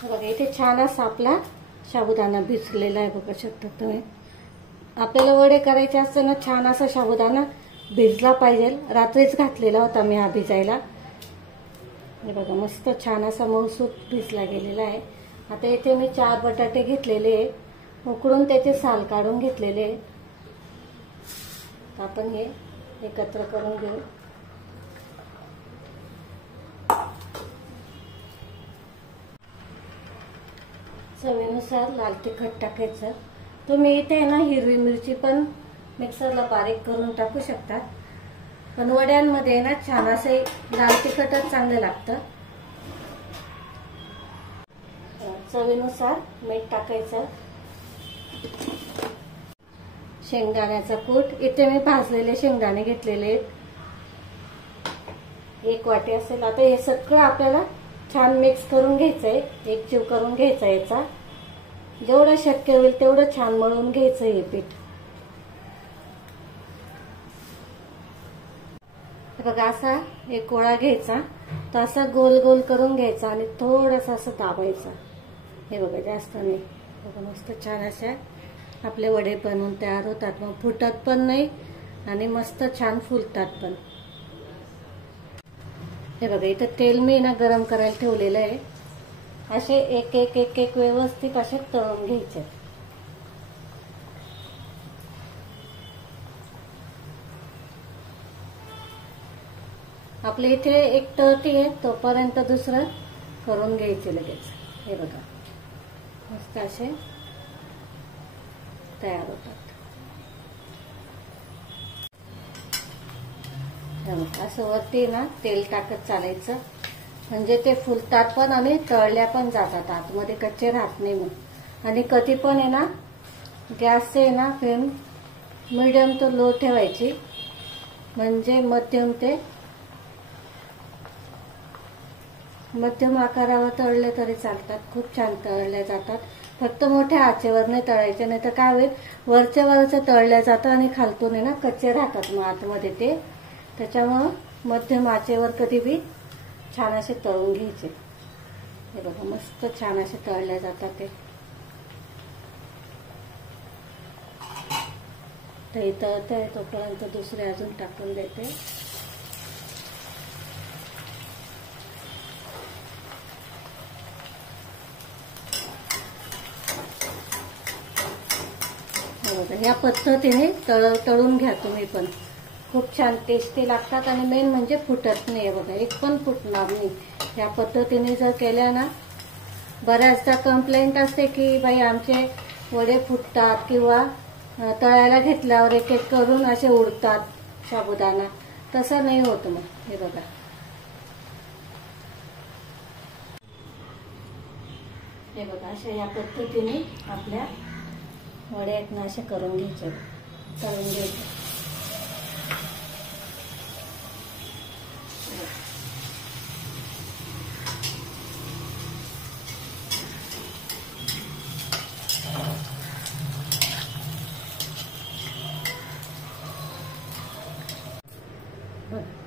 बघा इथे छान असा आपला साबुदाणा भिजलेला आहे, बघू शकता तुम्ही। आपल्याला वडे करायचे असताना छान असा साबुदाणा भिजला पाहिजे। रात्रीच घातलेला होता मी हा भिजायला। हे बघा मस्त छान असा मऊसूत भिजला गेलेला आहे। आता इथे मी 4 बटाटे घेतलेले आहे, उकळून त्याचे साल काढून घेतलेले आहे। आपण हे एकत्र करून घेऊ। चवीनुसार लाल तिखट टाकायचं। तुम्ही इथे ना हिरवी मिरची पण मिक्सरला बारीक करून टाकू शकता, पण वड्यांमध्ये ना छान असे लाल तिखटच चांगलं लागतं। चवीनुसार मीठ टाकायचं। शेंगदाण्याचा कूट इथे मी भाजलेले शेंगदाणे घेतलेले आहेत, 1 वाटी असेल। आता हे सगळं आपल्याला छान मिक्स करून घ्यायचंय, एकजीव करून घ्यायचा। याचा जेवढं शक्य होईल तेवढं छान मळून घ्यायचं हे पीठ। बघा असा एक गोळा घ्यायचा, तो असा गोल गोल करून घ्यायचा आणि थोडंसं असं दाबायचं। हे बघा जास्त नाही। बघा मस्त छान अशा आपले वडे बनवून तयार होतात, मग फुटत पण नाही आणि मस्त छान फुलतात पण। हे बघा इथं तेल मी ना गरम करायला ठेवलेलं आहे। असे एक एक एक एक व्यवस्थित असे तळून घ्यायचे। आपल्या इथे एक तळती आहे तोपर्यंत दुसरं करून घ्यायचे लगेच। हे बघा मस्त असे तयार होतात। असं वरती ना तेल टाकत चालायचं, म्हणजे ते फुलतात पण आणि तळल्या पण जातात, आतमध्ये कच्चे राहत नाही मग। आणि कधी पण आहे ना गॅसचे ना फ्लेम मीडियम तो लो ठेवायची, म्हणजे मध्यम आकारावर तळले तरी चालतात, खूप छान तळले जातात। फक्त मोठ्या आचेवर नाही तळायचे, नाही तर काय होईल वरच्या वरचं तळल्या जातं आणि खालतून आहे ना कच्चे राहतात मग आतमध्ये ते। त्याच्यामुळं मध्यम आचेवर कधी बी छान असे तळून घ्यायचे। हे बघा मस्त छान असे तळले जातात ते। ते तळतंय तोपर्यंत दुसरे अजून टाकून देते। या पद्धतीने तळून घ्या तुम्ही पण, खूप छान टेस्टी लागतात आणि मेन म्हणजे फुटत नाही। बघा एक पण फुटणार नाही या पद्धतीने जर केल्या ना। बऱ्याचदा कंप्लेंट असते की बाई आमचे वडे फुटतात किंवा तळायला घेतल्यावर एक एक करून असे उडतात साबुदाणा, तसं नाही होत मग। हे बघा अशा या पद्धतीने आपल्या वडे आहेत ना असे करून घ्यायचे, तळून घ्यायचे।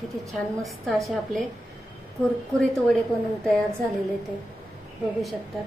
किती छान मस्त असे आपले कुरकुरीत वडे बनवून तयार झालेले ते बघू शकता।